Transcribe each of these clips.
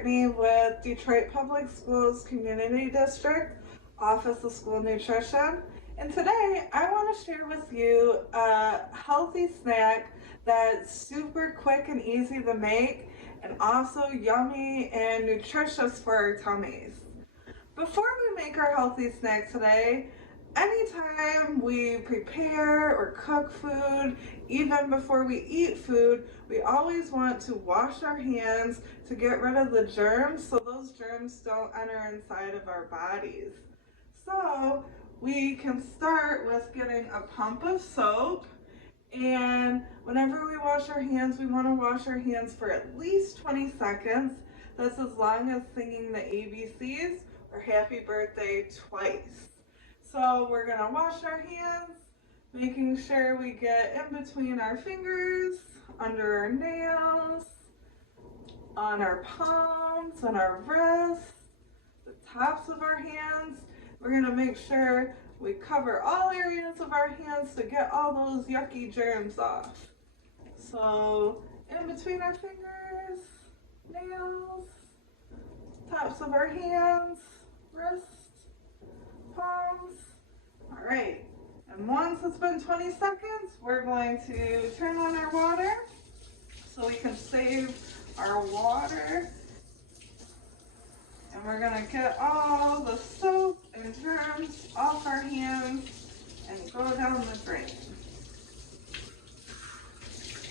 Brittany with Detroit Public Schools Community District, Office of School Nutrition. And today I want to share with you a healthy snack that's super quick and easy to make and also yummy and nutritious for our tummies. Before we make our healthy snack today, anytime we prepare or cook food, even before we eat food, we always want to wash our hands to get rid of the germs so those germs don't enter inside of our bodies. So we can start with getting a pump of soap, and whenever we wash our hands, we want to wash our hands for at least 20 seconds. That's as long as singing the ABCs or happy birthday twice. So we're going to wash our hands, making sure we get in between our fingers, under our nails, on our palms, on our wrists, the tops of our hands. We're going to make sure we cover all areas of our hands to get all those yucky germs off. So in between our fingers, nails, tops of our hands, wrists, palms. All right, and once it's been 20 seconds, we're going to turn on our water so we can save our water. And we're gonna get all the soap and germs off our hands and go down the drain.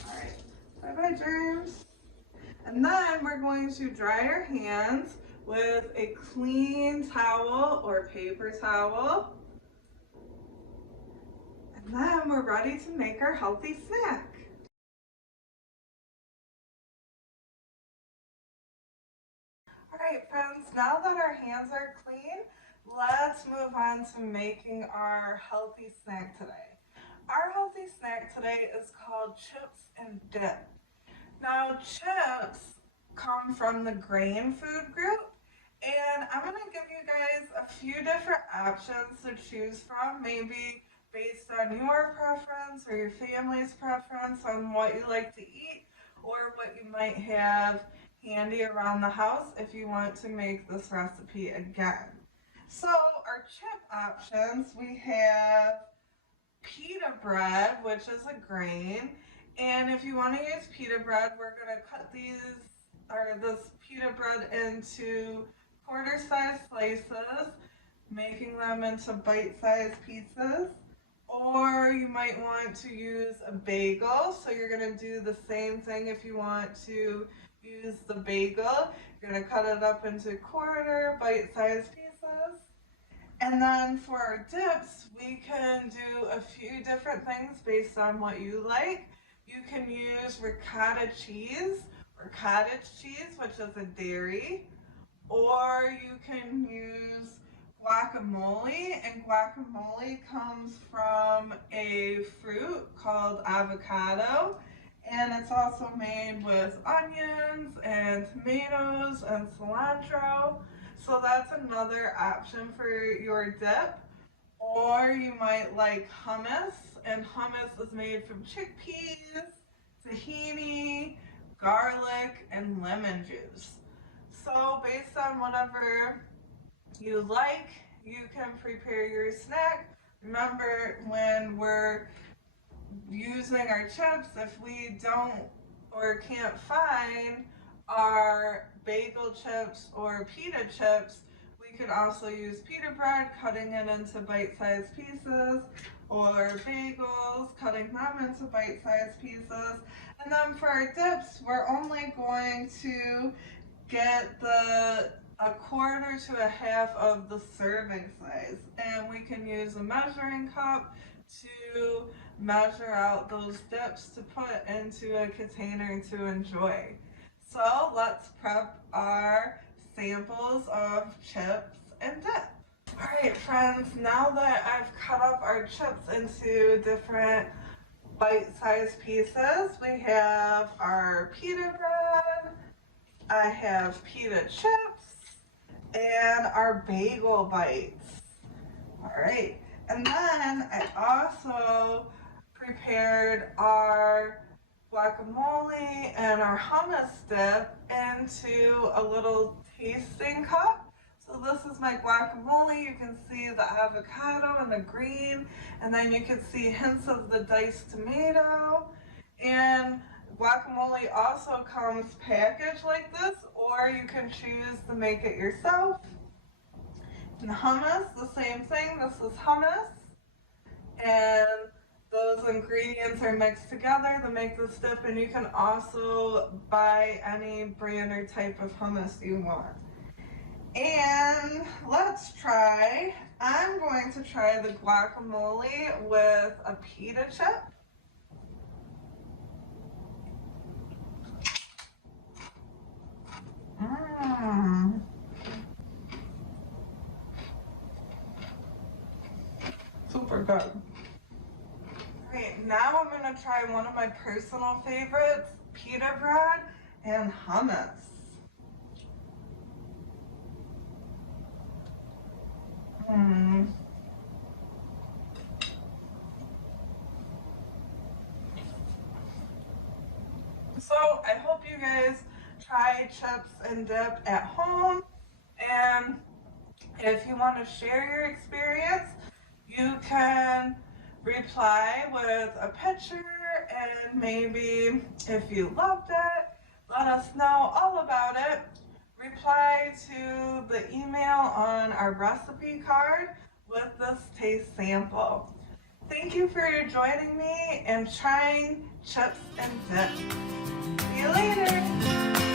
All right, bye-bye germs. And then we're going to dry our hands with a clean towel or paper towel. And then we're ready to make our healthy snack. Alright friends, now that our hands are clean, let's move on to making our healthy snack today. Our healthy snack today is called chips and dip. Now chips come from the grain food group, and I'm going to give you guys a few different options to choose from, maybe based on your preference or your family's preference on what you like to eat or what you might have handy around the house if you want to make this recipe again. So our chip options, we have pita bread, which is a grain, and if you want to use pita bread, we're going to cut this pita bread into quarter-sized slices, making them into bite-sized pieces. Or you might want to use a bagel, so you're going to do the same thing if you want to use the bagel. You're going to cut it up into quarter bite-sized pieces. And then for our dips, we can do a few different things based on what you like. You can use ricotta cheese or cottage cheese, which is a dairy, or you can use guacamole, and guacamole comes from a fruit called avocado, and it's also made with onions and tomatoes and cilantro, so that's another option for your dip. Or you might like hummus, and hummus is made from chickpeas, tahini, garlic, and lemon juice. So based on whatever you like, you can prepare your snack. Remember, when we're using our chips, if we don't or can't find our bagel chips or pita chips, we could also use pita bread, cutting it into bite-sized pieces, or bagels, cutting them into bite-sized pieces. And then for our dips, we're only going to get a quarter to a half of the serving size, and we can use a measuring cup to measure out those dips to put into a container to enjoy. So let's prep our samples of chips and dip. Alright friends, now that I've cut up our chips into different bite-sized pieces, we have our pita bread, I have pita chips, and our bagel bites. Alright, and then I also prepared our guacamole and our hummus dip into a little tasting cup. So this is my guacamole. You can see the avocado and the green, and then you can see hints of the diced tomato. And guacamole also comes packaged like this, or you can choose to make it yourself. And hummus, the same thing. This is hummus. And those ingredients are mixed together to make this dip, and you can also buy any brand or type of hummus you want. And I'm going to try the guacamole with a pita chip. Super good. Great, now I'm gonna try one of my personal favorites, pita bread and hummus. So I hope you guys try chips and dip at home, and if you want to share your experience, you can reply with a picture, and maybe if you loved it, let us know all about it. Reply to the email on our recipe card with this taste sample. Thank you for joining me and trying chips and dip. See you later.